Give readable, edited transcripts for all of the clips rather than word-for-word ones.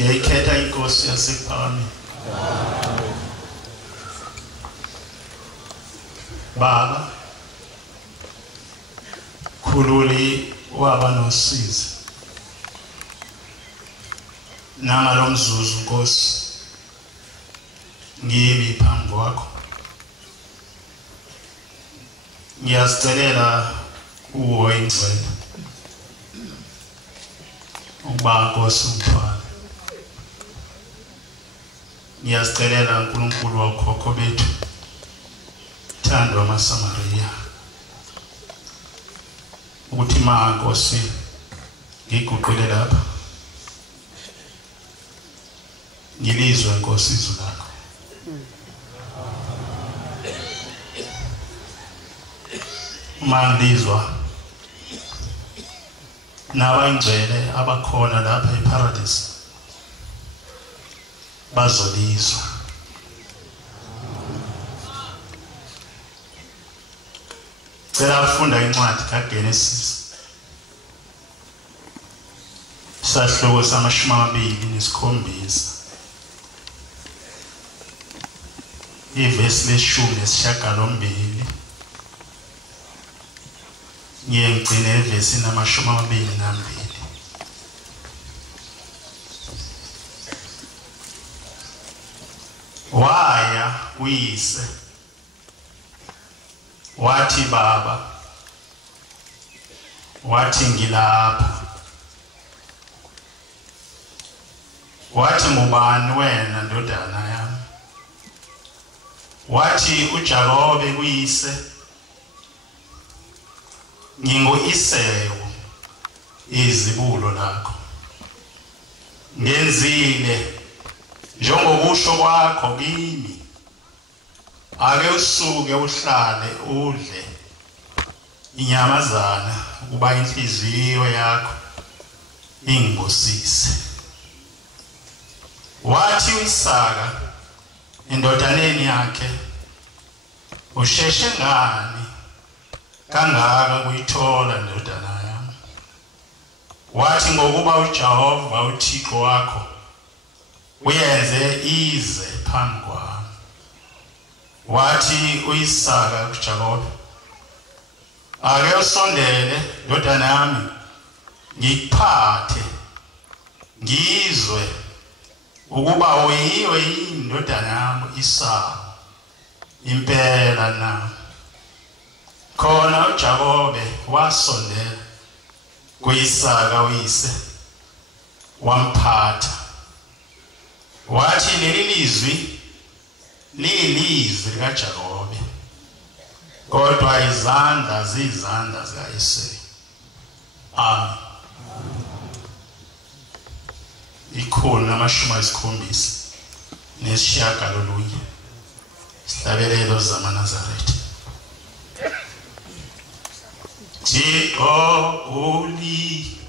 ngiyayikhetha inkosi yasephakame. Baba khululi waba nosizi nangalo mzuzu Nkosi ngimi phambi kwakho. Ngiyazicelela uwo ingcwele ukuba Nkosi umthwala. Ngiyazicelela uNkulunkulu wakhokho bethu thandwa amaSamariya ukuthi Nkosi ngiguqule lapha ngilizwe Nkosi izwi lakho. Uma ngilizwa nabangcwele abakhona lapha eParadise bazolizwa. Cela ufunda incwadi kaGenesis sahluko sama-27 ivesi le-18 ngiye ngigcine evesini ama-22. Waya kuyise wathi, Baba, wathi ngilapha. Wathi ngubani wena ndodana yami? Wathi uJakobe kuyise, ngingu-Esawu izibulo lakho. Ngenzile njengokusho kwakho kimi. Ake usuke uhlale udle inyamazana ukuba inhliziyo yakho ingibusise. Wathi uIsaka indodaneni yakhe, usheshe ngani kangaka kuyithola ndodana yami? Wathi ngokuba uJehova uThixo wakho uyenze ize phambi kwami. Wathi uIsaka kuJakobe, ake usondele ndodana yami ngikuphathe ngizwe ukuba uyiwe yini ndodana yami Isaka impela na. Khona uJakobe wasondela kuIsaka uyise wamphatha. Wathi leli lizwi liyilizwi likaJakobe, kodwa izandla zizandla zikaEsawu. Amen. 179 Sihlabelelo zamaNazaretha. Thixo ulilanga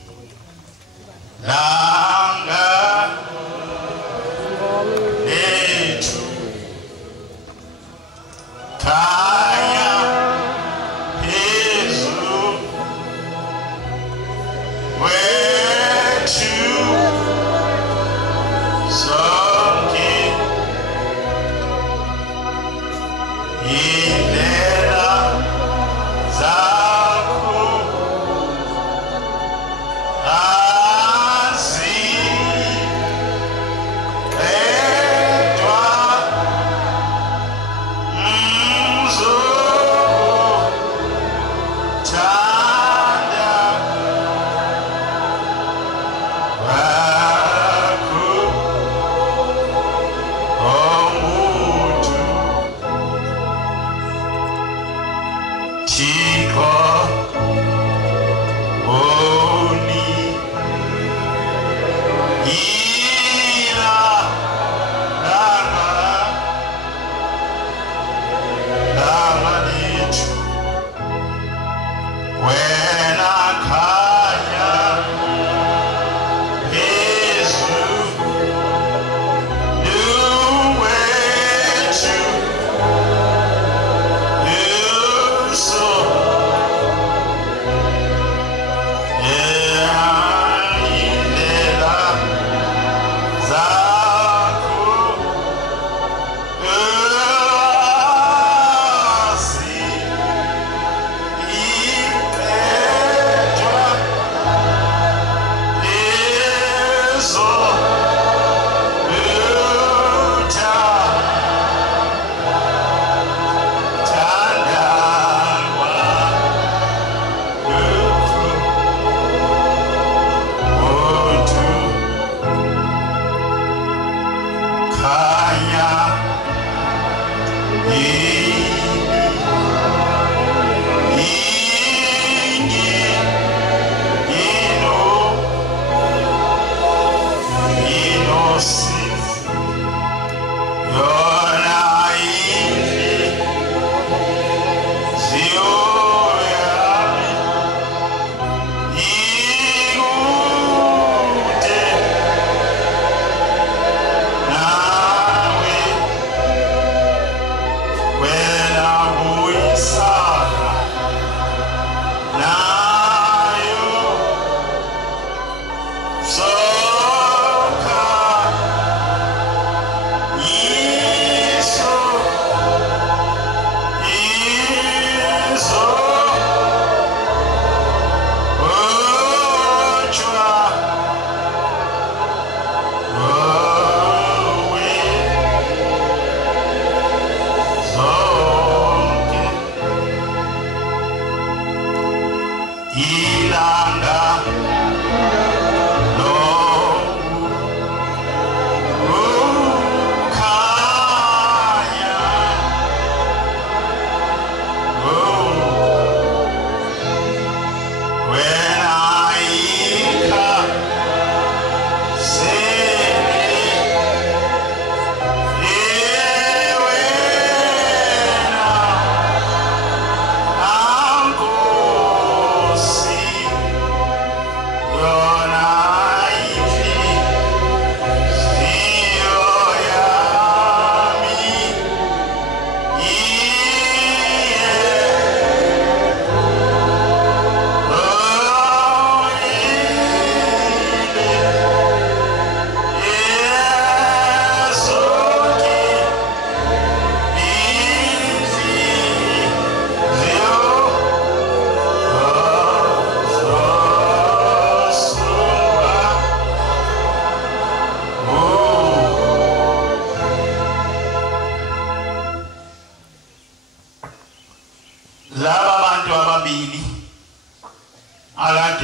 lethu khanya phezu kwethu sonke indlela zakho azi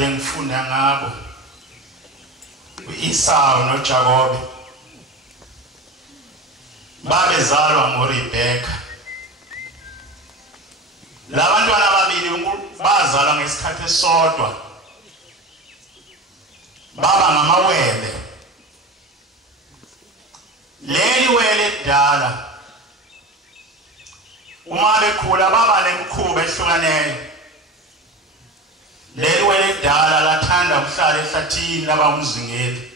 engifunda ngabo uIsau noJakobe babezalwa ngoRebecca. Labantwana ababili bazalwa ngesikhathi esodwa, baba ngamawele. Leli wele edala uma bekhula baba nemikhuba ehlukaneyo. Leli wele edala lathanda ukuhlala ehlathini laba umzingeli.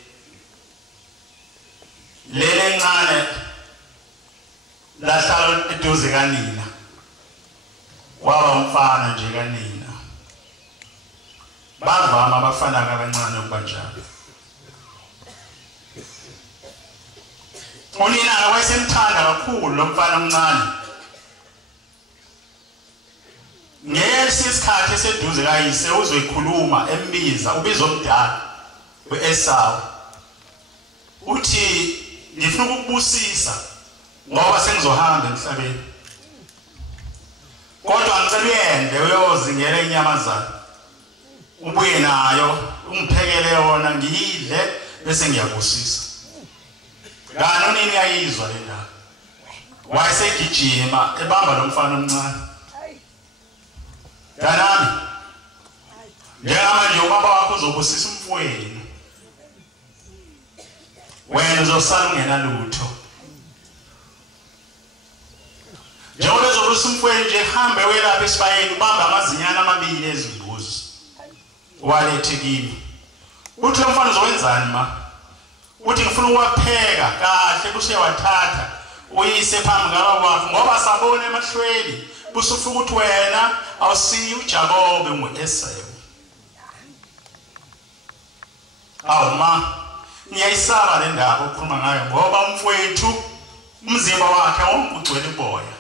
Leli encane lahlala eduze kanina, waba umfana nje kanina. Bavama abafana abancane ukubanjalo. Unina wayesemthanda kakhulu lo mfana omncane. Ngesikhathi eseduze kayise uzoyikhuluma embiza, ubiza omdala uEsau. Uthi ngifuna ukubusisa ngoba sengizohamba emhlabeni. Kodwa ngicela uyende uyozingela inyamazana. Ubuye nayo ungiphekele yona ngiyidle bese ngiyabusisa. Ngani unini yayizwa le ndaba. Wayesegijima ebamba lo mfana omncane. Danami, njengamanje ubaba wakho uzobusisa umfowenu. Wena uzosala ungenalutho. Njengoba uzobusisa umfowenu nje hambe welapha esibayeni ubamba amazinyana amabili ezimbuzi. Walethe kimi. Uthi lo mfana uzowenzani ma? Uthi ngifuna ukuwapheka kahle bese uyawathatha uyise phambi kababa wakho ngoba sabona emahlweni busufuka ukuthi wena awusiyi uJakobe ngoEsau. Awuma ngiyayisaba le ndaba okhuluma ngayo ngoba umfowethu umzimba wakhe wonke ugcwele iboya.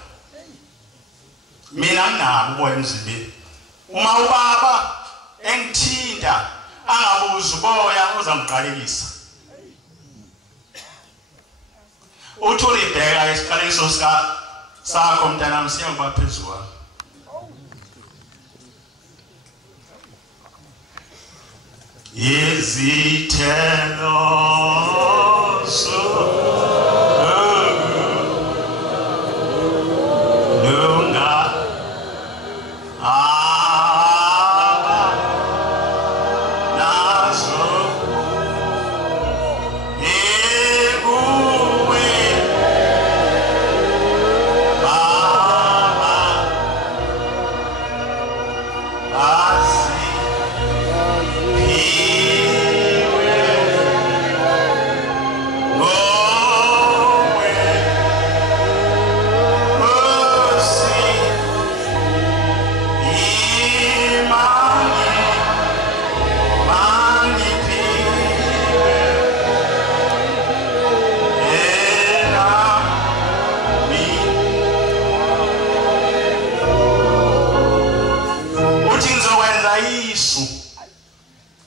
Mina nginabo uboya emzimbeni. Uma ubaba engithinta angabuza uboya uzamqalekisa. Uthi uRebecca esiqalekiso sakho mntanami siyakuba phezulu kwami. Izithelo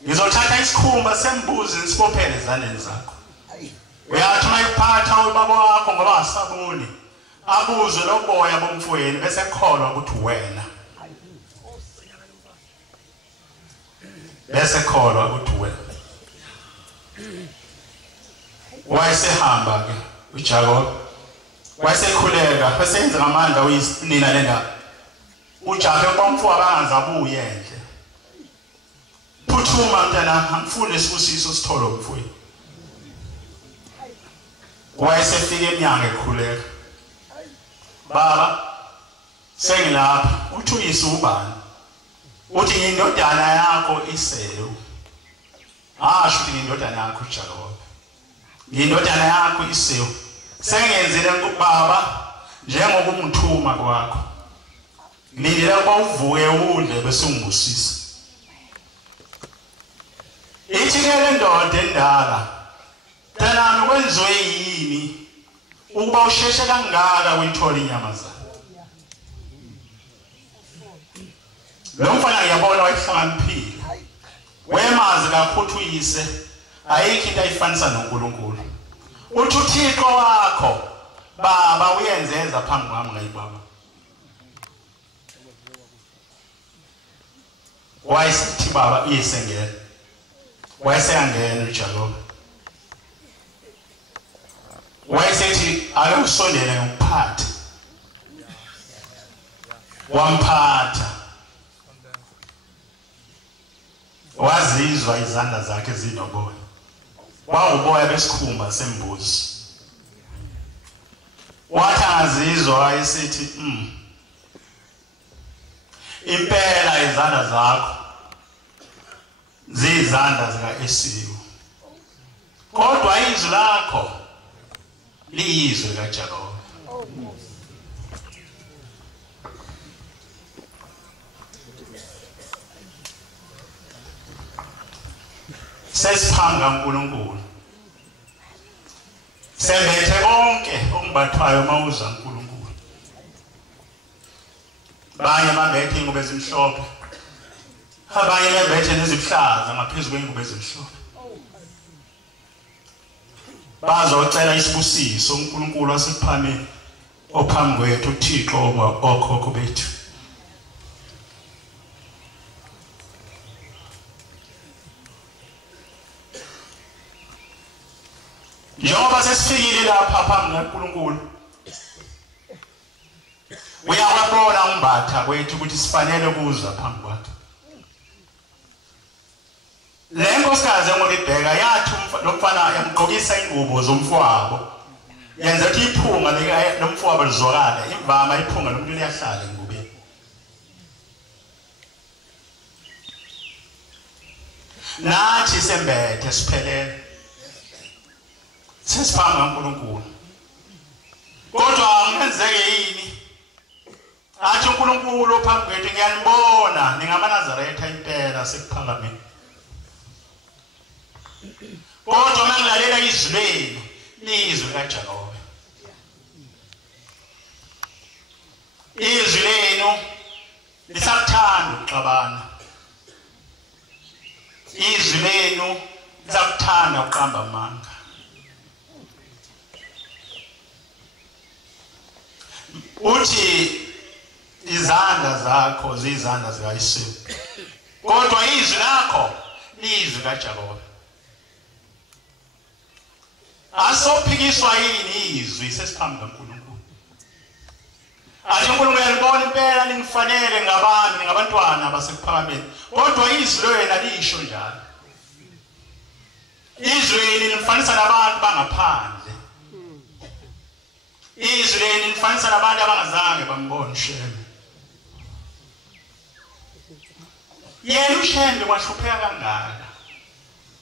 ngizothatha isikhumba sembuzi nisibophele ezandleni zakho. Uyathi mayiphatha ubaba wakho ngoba asaboni abuzwe loboya bomfowenu bese ekholwa ukuthi wena. bese kholwa ukuthi wena wayesehamba ke uJakob wayesekhuleka waseyenza ngamandla uyinina lena uJakob bamfuwa bangaze abuye endle phuthuma mntana angifune isibusiso sitholo mfowethu wayesefika eminyango ekhuleka baba sengilapha uthi uyise ubani uthi indodana yakho isewu asho uthi indodana yakho uJakob indodana yakho isewu sengenzile kubaba njengoba umthuma kwakho ngilindele ukuba uvuke udle bese ungibusisa ithi ke ndoda endala tanami kwenziwe yini ukuba usheshe kangaka uyithola inyamazana lo mfana ngiyabona wayihlakaniphile wemazi kakhulu uyise ayikho into ayifanisa noNkulunkulu uthi uThixo wakho baba uyenzeza phambi kwami ngayibaba wayesithi baba uyisengena wayeseyangena uJakob wayesethi ake usondele ngokuphatha wamphatha wazizwa izandla zakhe zinoboya wawuboya besikhumba sembuzi wathi angazizwa wayesithi impela izandla zakho zizandla zikaEsawu kodwa izwi lakho liyizwi likaJakob sesiphanga uNkulunkulu sembethe konke okumbathwayo mawuza uNkulunkulu banye bambethe ingubo ezimhlophe abanye bembethe nezihlaza ngaphezulu kwengubo ezimhlophe bazocela isibusiso uNkulunkulu wasephameni ophambi kwethu uThixo okhokho bethu njengoba sesifikile lapha phambi kaNkulunkulu uyawabona umbatha kwethu ukuthi sifanele kuza phambi kwakhe le nkosikazi engolibheka yathi lomfana yamgqokisa ingubo zomfowabo yenza ukuthi iphunga lomfowabo lizwakala imvama iphunga lomuntu liyahlala engubeni nathi sembethe siphelele sesiphambi kaNkulunkulu kodwa angenzeke yini athi uNkulunkulu phambi kwethu ngiyanibona ningamaNazaretha impela sekuphakameni kodwa mangilalela izwi lenu lizwi likaJakob izwi lenu lisakuthanda ukuxabana izwi lenu lisakuthanda ukuqamba amanga uthi izandla zakho zizandla zikaEsawu kodwa izwi lakho lizwi likaJakob asophikiswa yini izwi sesiphambi kaNkulunkulu athi uNkulunkulu uyalibona impela ningifanele ngabami ngabantwana basekuphakameni kodwa izwi lwena lisho njalo izwi leni lifanisa nabantu bangaphandle izwi leni lifanisa nabantu abangazange bambone uShembe yena uShembe wahlupheka kangaka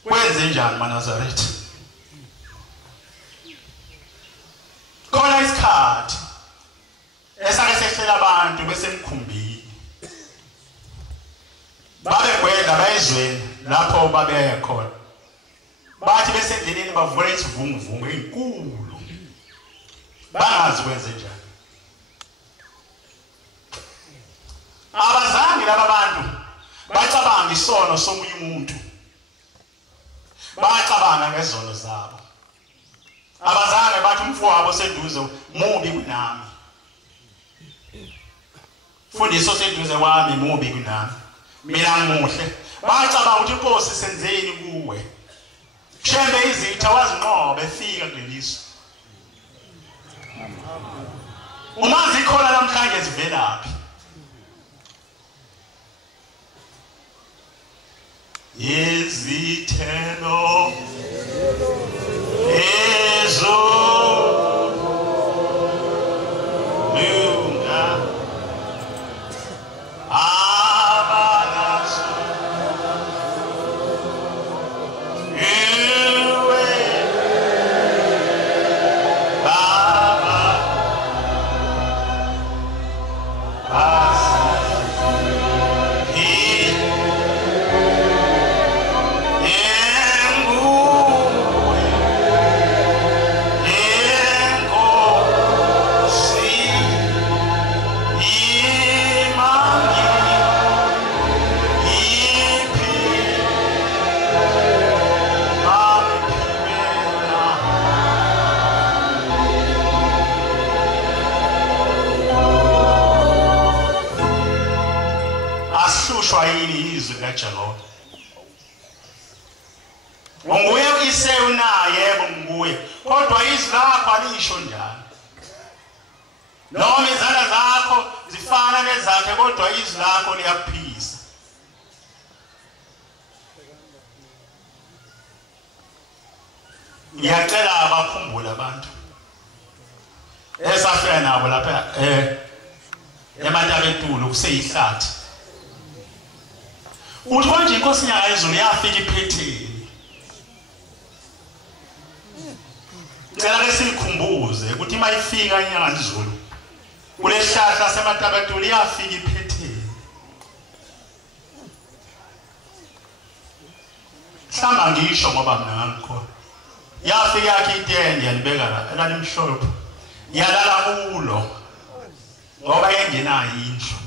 kwenze njani maNazaretha khona isikhathi esake sehlela abantu besemkhumbini babegwedla bayezweni lapho babeya khona bathi besendleleni bavula isivunguvungu enkulu bangazi kwenze njani abazange laba bantu bacabanga isono somunye umuntu bacabanga ngezono zabo abazange bathi umfowabo seduze mubi kunami Fundiso seduze wami mubi kunami mina ngimuhle bacabanga ukuthi inkosi senzeni kuwe shembe izitha wazinqobe efika kuleliso uma zikhona namhlanje zivelaphi izithelo ezo unguye isewu naye yebo nguye kodwa izwi lakho alisho njalo noma izandla zakho zifana nezakhe kodwa izwi lakho liyaphisa ngiyacela abakhumbula abantu esafika nabo lapha emantabetulu kuseyihlathi uthi konje inkosi nyaka izulu yafika iphetheni ngicela ke sikhumbuze ukuthi mayifika inyanga izulu kulesihlahla sematabetulu yafika iphetheni hlamba ngisho ngoba mina ngangikho yafika yakhe itende yanibeka la elimhlophe yalala kulo ngoba yengenayo indlu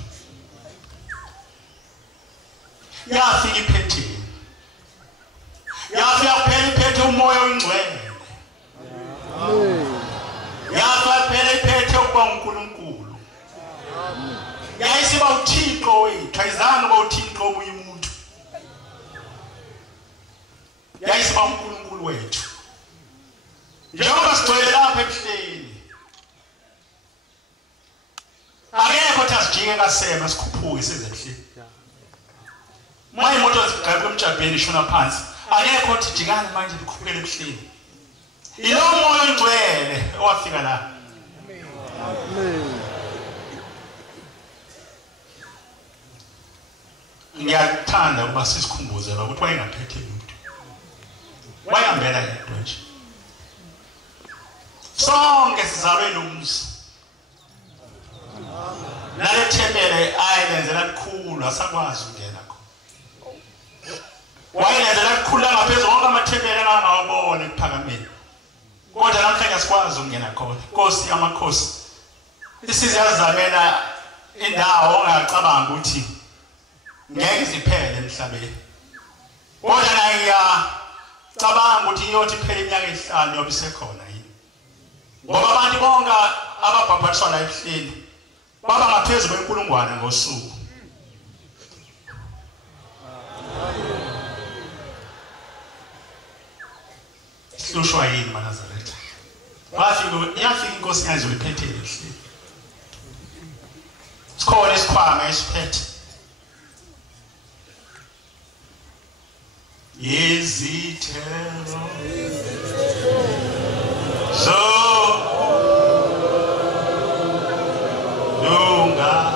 yafika iphetheni yafika kuphela iphethe umoya oyingcwele yafika kuphela iphethe ukuba uNkulunkulu yayisiba uThixo wethu ayizange uba uThixo obuye umuntu yayisiba uNkulunkulu wethu njengoba sigcwele lapha ebuhleni akekho thasijike kasema sikhuphuke size ebuhleni maye imoto zigqabe emjabheni ishona phansi akekho thi jikani manje likhupukele ebuhleni ilo moya ongcwele owafika la amen ngiyathanda ukuba sisikhumbuzela ukuthi wayengaphethe umuntu wayehambela yedwa nje sonke sizalwe nomzi nalethembele ayilenzela likhulu asakwazi ukungena wayelenzela likhulu ngaphezulu wonke amathembele angawabona ekuphakameni kodwa namhlanje asikwazi ukungena khona Nkosi yamakhosi isiziyazamela indawo ongacabanga ukuthi ngeke iziphele emhlabeni kodwa naye ngiyacabanga ukuthi iyothi iphele iminyaka emihlanu yobe isekhona yini ngoba abantu bonke ababhabhathiswa la ebuhleni baba ngaphezulu kwenkulungwane ngosuku hlushwa yini maNazaretha yafika inkosi yazo liphethe ebuhleni sikhona isikhwama esiphethe yezithelo lunga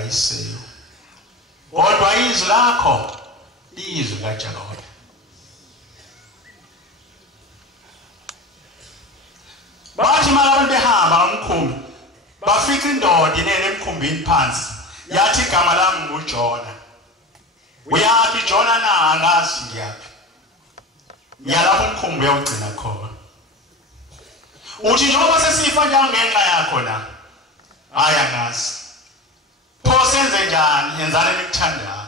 likaYiseo kodwa izwi lakho lizwi kaJehova. Bathi makabantu behamba ngomkhumbi bafika indoda inene emkhumbini phansi yathi igama lami nguJona. Uyaphi Jona na? Angazi ngiyaphi. Ngiyalapho umkhumbi uyawugcina khona. Uthi njengoba sesifa njengenxa yakho la. Hayi angazi. Pho senze njani? Yenzani enikuthandayo.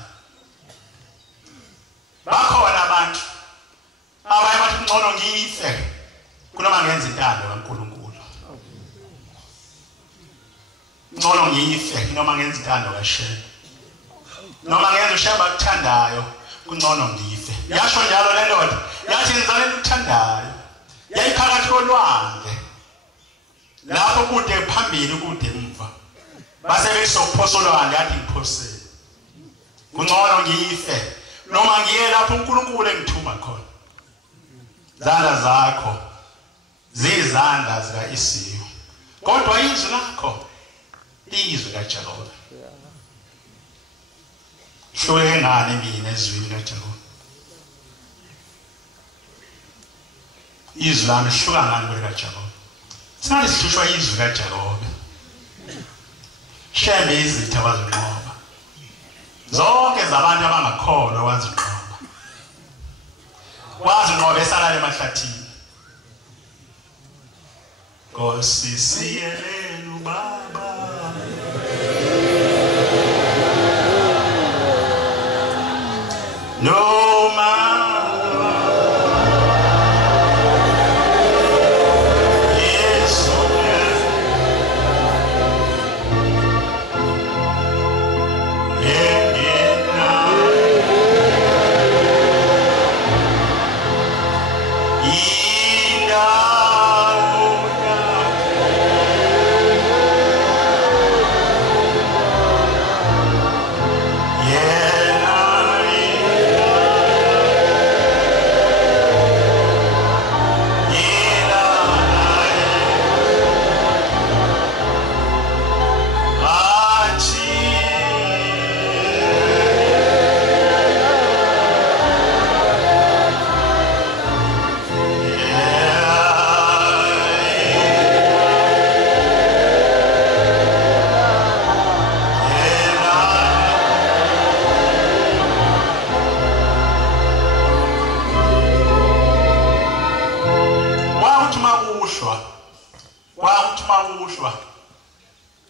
Bakhona abantu abaye bathi ngcono ngife kunoma ngenza intando kaNkulunkulu. Ngcono ngife noma ngenza intando kaShem. Noma ngenza uShem akuthandayo kungcono ngife. Yasho njalo le ndoda yathi yenzani enikuthandayo. Yayiphakathi kolwandle lapho kude phambili kude emva. Base besokuphosa olwandle yathi ngiphosele. Kungcono ngife noma ngiye lapho uNkulunkulu engithuma khona. Zandla zakho zizandla zikaYiseo kodwa izwi lakho lizwi kaJehova. Hlule ngani mina ezwini kaJehova? Izwi lami hluka ngani kaJehova? Singathi sihlushwa izwi kaJehova. Shembe izitha bazinqoba. Zonke zabantu abangakholwa wazinqoba. Wazinqoba esalale emahlathini. Nkosi siyelele ubaba. Noma Yesu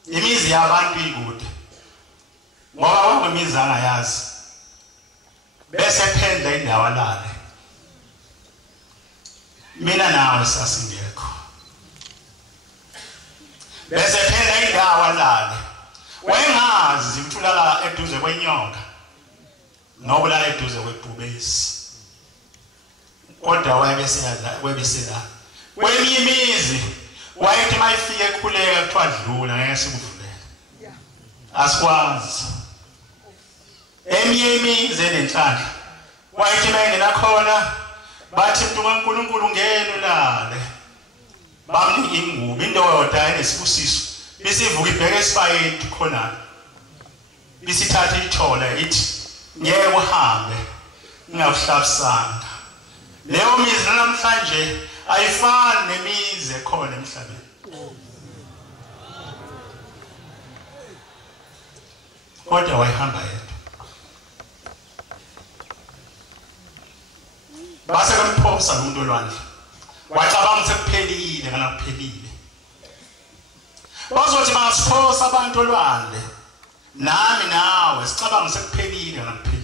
imizi yabantu ikude ngoba wangemizi angayazi bese phendla indawo alale. Mina nawe sasingekho bese phendla indawo alale. Wengazi ukuthi ulala eduze kwenyonga noma ulala eduze kwebhubesi kodwa wayebesela kweminye imizi wayethi mayifike ekhuleka kuthiwa dlula ngeke sikuvulela. Asikwazi. Eminye imizi enenhlanhla wayethi mayengena khona bathi mntu kaNkulunkulu ungena ulale. Bamnika ingubo indoda enesibusiso bisivuka ibheke esibayeni khona bisithatha ithola ithi ngeke uhambe ngingawuhlabisanga. Leyo mizi namhlanje ayifani nemizi ekhona emhlabeni. Kodwa wayihamba yedwa. Base kamphosa umuntu olwandle. Wacabanga sekuphelile kana kuphelile. Bazothi masiphosa abantu olwandle. Nami nawe sicabanga sekuphelile kana kuphelile.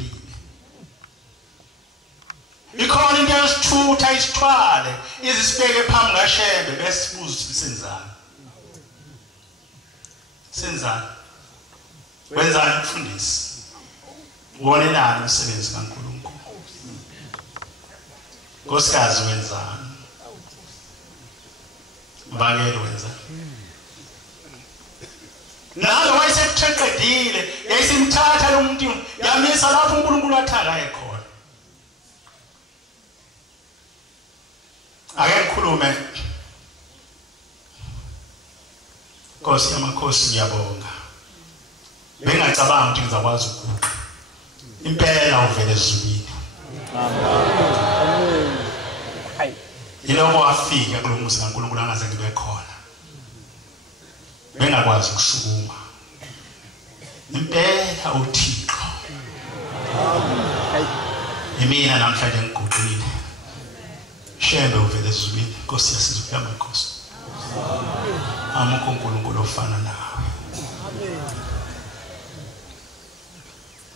Ikhona into yesithutha isithwale izisibeke phambi kaShembe bese sibuza ukuthi senzani. Senzani? Wenzani umfundisi? Ubonelani umsebenzi kaNkulunkulu? Nkosikazi wenzani? Mbangelo wenzani? Nalo wayeseqedile yayisimthatha lo muntu yamisa lapho uNkulunkulu athakaye khona. Ake ngikhulume. Nkosi yamakhosi ngiyabonga. bengacabanga ukuthi ngizakwazi ukuguqa impela uvele ezulwini yiloko afika kulo muzi kaNkulunkulu angaze ngibe khona bengakwazi ukusukuma impela uThixo imina namhlanje ngiguqile shembe uvele ezulwini Nkosi yasizwe yami Nkosi amukho uNkulunkulu ofana nawe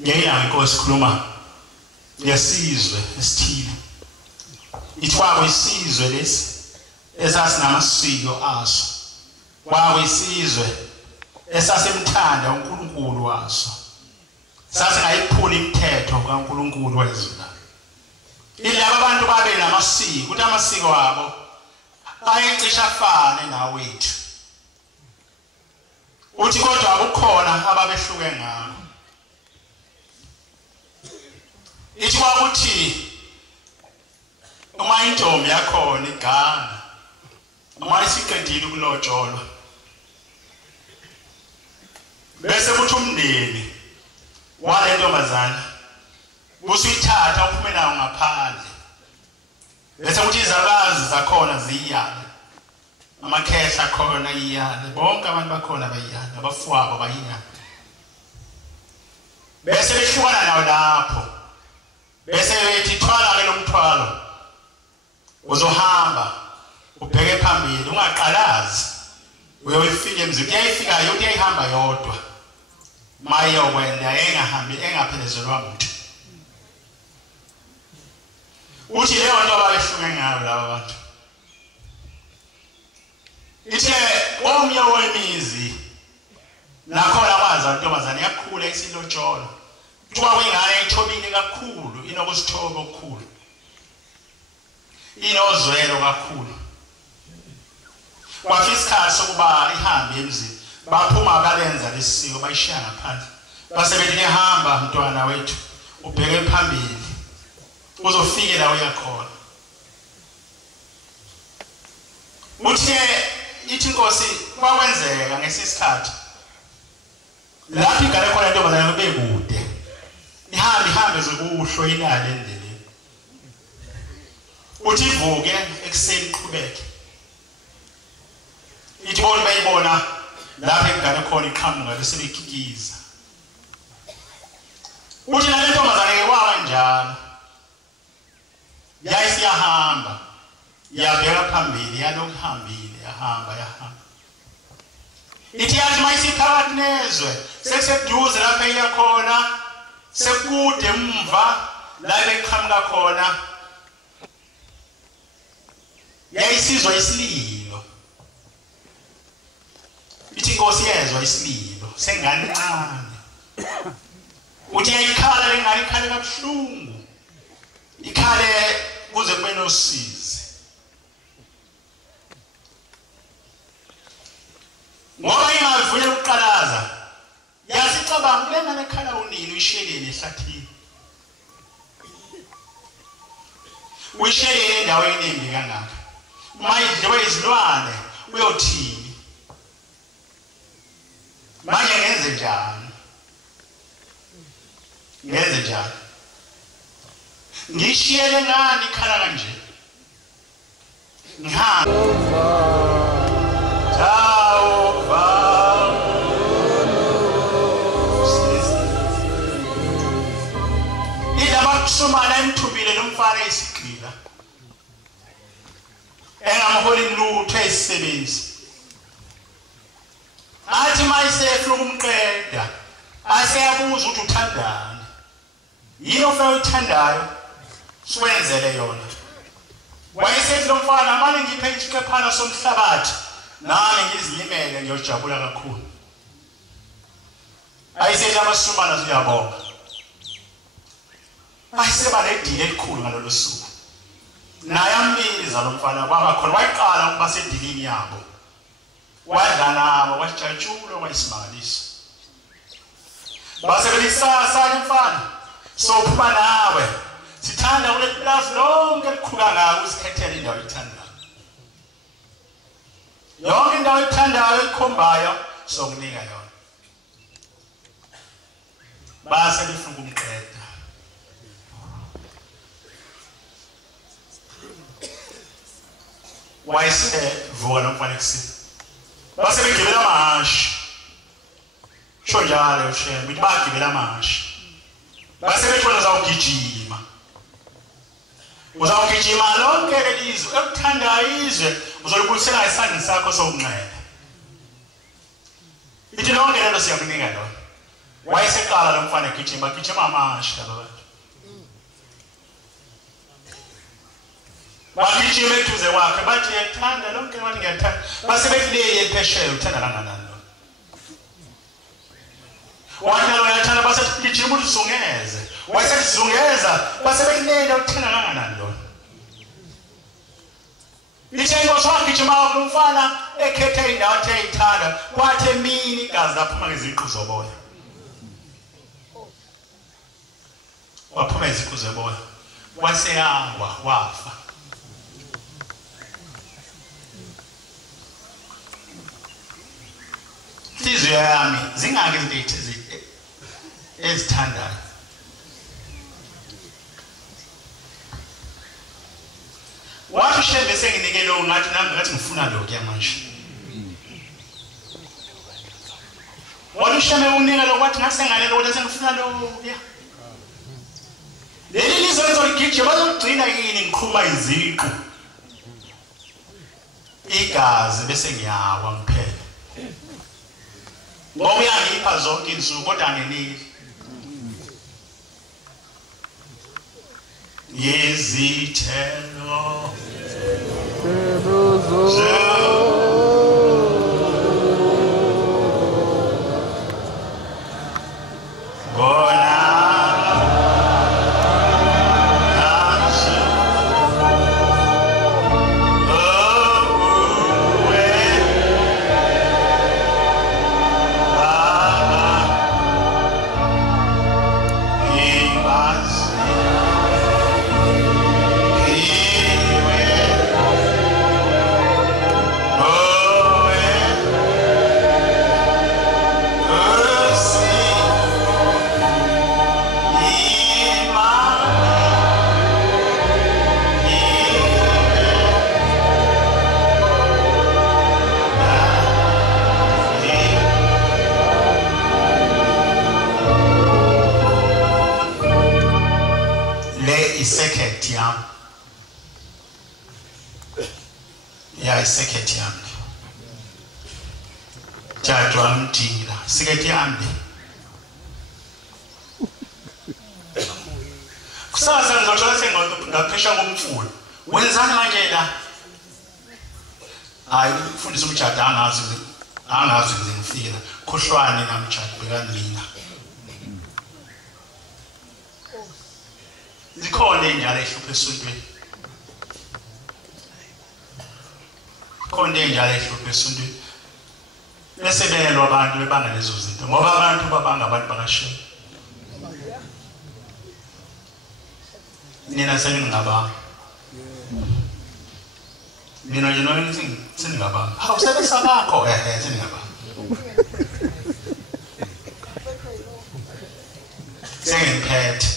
ngiyela Nkosi khuluma yesizwe esithile ithiwa isizwe lesi esasinamasiko aso kwawe isizwe esasemthanda uNkulunkulu waso sasingayiphuli imithetho kaNkulunkulu wezulu ilabo abantu babe namasiko ukuthi amasiko abo ayecisha afane nawethu uthi kodwa akukhona ababehluke ngabo ithiwa ukuthi uma intombi yakhona igana uma isiqedile ukulotsholwa bese kuthi umndeni wale ntombazana usuyithatha uphume nayo ngaphandle bese kuthi izalukazi zakhona ziyiyale amakhehla khona yiyale bonke abantu bakhona bayiyale abafowabo bayiyale bese behlukana nayo lapho bese bethi thwala ke lo mthwalo uzohamba ubheke phambili ungaqalazi uyofika emzini uyayifika yodwa uyayihamba yodwa mayokwenda engahambi engaphelezelwa umuntu uthi leyo nto abahluke ngayo laba bantu ithe omnye wemizi nakhona kwaza intombazane yakhula isilotsholo kuthiwa kwingane ithobile kakhulu inokusithoba okukhulu inozwelo kakhulu kwafika isikhathi sokuba ihambe emzini baphuma balenza lesiko bayishiya ngaphandle basebethi nehamba mntwana wethu ubheke phambili uzofike la uyakhona uthe ithi Nkosi kwakwenzeka ngesisikhathi lapho ingane khona intombazane kube kude ihambe zokuhlo inale endleleni uthi ivuke ekuseni iqhubeke ithi bona bayibona lapho ingane khona iqhamuka bese bekikiza uthi nale ntombazane kwaba njalo yayisiyahamba yabheka phambili yalokuhambile yahamba ithi yathi mayisiphakathi nezwe sekuseduze lapho iyakhona sekude emva la beqhamuka khona yayisizwa isililo ithi Nkosi yezwa isililo sengane encane uthi yayikhala lengane ikhale kabuhlungu ikhale kuze kube nosizi ngoba ingavuye ukuqalaza yasicabanga kulengane ekhala unini uyishelele ehlathini uyishelele endaweni embi kangaka uma idliwe izilwane uyothini manje ngenze njani ngishiyele ngani ikhala kanje ngihamba kusumana emthubile lomfana esigqila engamholi lutho esisebenzi athi mayisefuna ukumqeda aseyabuza ukuthi uthandani yini ofuna uyithandayo siwenzele yona wayesethi lo mfana manje ngiphe isiqephana somhlabathi nami ngizilimele ngiyojabula kakhulu ayisethi amasumana siyabonga ayiseba nedile elikhulu ngalolu suku naye ambiza lo mfana kwaba khona wayiqala ukuba sedilini yabo wadla nabo wajatshula wayisimangaliso base belisasa mfana sophuma nawe sithanda kule plus lonke likhula ngako usikhethele indawo oyithandayo yonke indawo oyithandayo ikhombayo sokunika yona base befuna ukumqeda. Wayesevuka nomfana ekuseni base begibela amahashi sho njalo ushembe ukuthi bagibela amahashi base bethona uzawugijima lonke lelizwe ekuthandayo izwe uzolibuyisela esandleni sakho sokunxele ithi lonke lelo siyakunika lona wayeseqala lo mfana egijima amahashi laba bantu bagijima eduze kwakhe bathi ngiyathanda lonke bathi ngiyathanda base bekuleli ephesheya uthanda kanganani lo wathi lo uyathanda base gijima ukuthi zungeze wasezungeza base bekuleli uthanda kanganani lo Ichengo swakhe gijima umfana ekhethe indawo ayithanda kwathi emini igazi laphuma ngeziqu zoboya waphuma iziqu zoboya waseyangwa wafa Inhliziyo yami zingaki izinto ezithandayo wathi ushembe senginike lo ngathi nami ngathi ngifuna lo ke manje wathi ushembe unika lo kwathi ngasengane lo ukuthi sengifuna lo ya leli lizwe lizoligijima bazogcina yini ngiqhuma iziqu igazi bese ngiyawa ngiphela ngoba uyangipha zonke insuku kodwa angeniki yezithelo isekhethi yami jajwa mtila sekhethi yami kusasa ngizothola sengaphesha komfula wenzani manje la hayi ufundisa umjada angazi ngize ngifika khohlwane namjada bekani mina zikhona injalo ehluphe esontweni khona injalo ehluphe esontweni bese belwa abantu bebanga lezo zinto ngoba abantu babanga abantu bakashiya nina seningaba mina yena seningaba hawu sebesabakho seningaba sengiphethe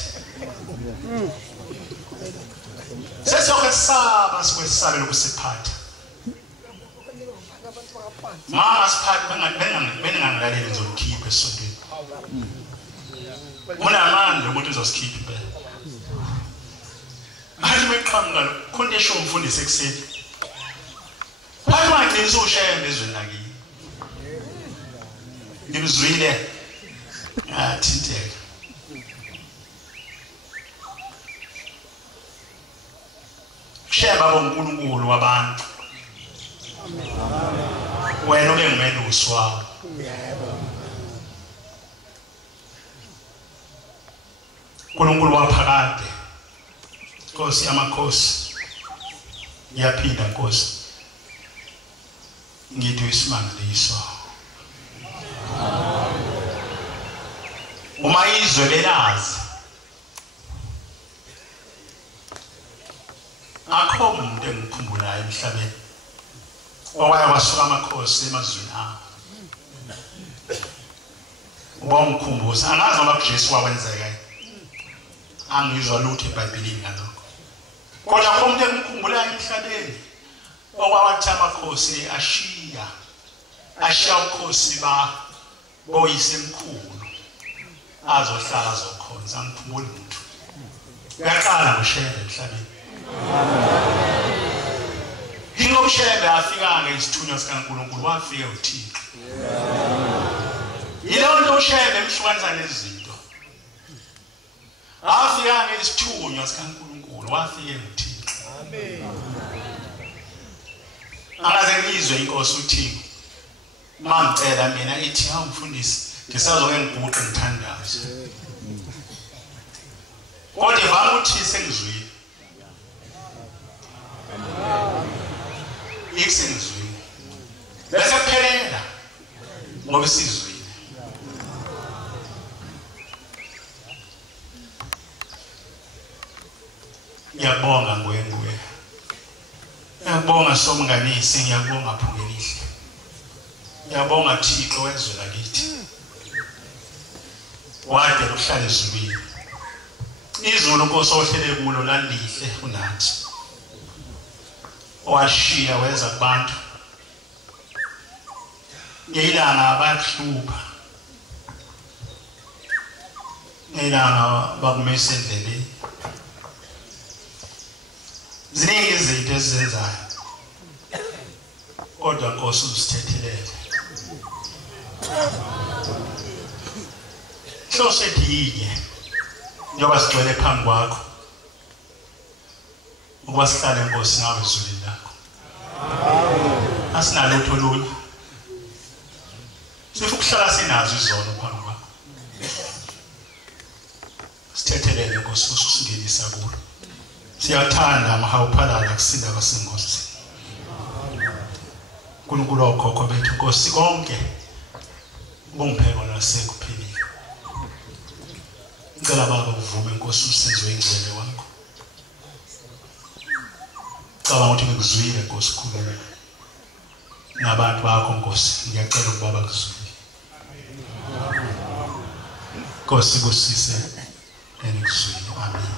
sesokho saba sikwesabela ukusiphatha mama siphathe bengangalaleli ngizokhipha esontweni unamandla ukuthi uzosikhipha impela manje meqhamuka khona esho umfundisi ekuseni phathi manje ngizoshembe ezweni lakini ngimzwile athinteka sheba bonkulunkulu wabantu wena ube ngumelusi wawo uNkulunkulu waphakade Nkosi yamakhosi ngiyaphinda Nkosi ngithi isimangaliso uma izwe belazi akho umuntu engikhumbulayo emhlabeni owaya wasuka amakhosi emazweni awo ubamkhumbuza angazi noma kuJesu wakwenzeka angizwa lutho eBhayibhelini ngalokho kodwa umuntu emkhumbulayo emhlabeni okwawathi amakhosi ashiya ukhosi boyisemkhulu azohlala azokhonza angikhumbuli umuntu uyaqala ngoshebe emhlabeni Ingoshebe afika ngesithunywa sikaNkulunkulu wafika uThixo yileyo nto ushebe emhlukanisa nezinto afika ngesithunywa sikaNkulunkulu wafika uThixo amen akaze ngizwe inkosi uThixo mangicela mina ithi awumfundisi ngisazoke ngiguqe ngithandaze kodwa ivanga ukuthi sengizwile Isingizwile bese kuphelela ngoba sizwile ngiyabonga nguwe ngiyabonga somnganisi ngiyabonga phungelihle ngiyabonga Thixo wezwe lakithi wade ukuhlala ezulwini izulu Nkosi ohlele kulo lalihle kunathi washiya weza kubantu ngilanga abahlupha ngilanga bakumisa endleleni ziningi izinto ezenzayo kodwa Nkosi usithethelele Hlosethi njoba sigcwele phambi kwakho ukwasihlala Nkosi nawe ezulwini lakho asinalutho olunye sifuna ukuhlala sinazo izono phambi kwakho sithethelele Nkosi usingenisa kulo siyathanda amahawuphalala kusinda kwasenkosi uNkulunkulu okhokho bethu Nkosi konke ubungipheko nasekuphilile ngicela baba uvume Nkosi usizwe ingcwele wakho cabanga ukuthi ngikuzwile Nkosi khuluma nabantu bakho Nkosi ngiyacela ukuba bakuzwile Nkosi kusise enikuzwile amen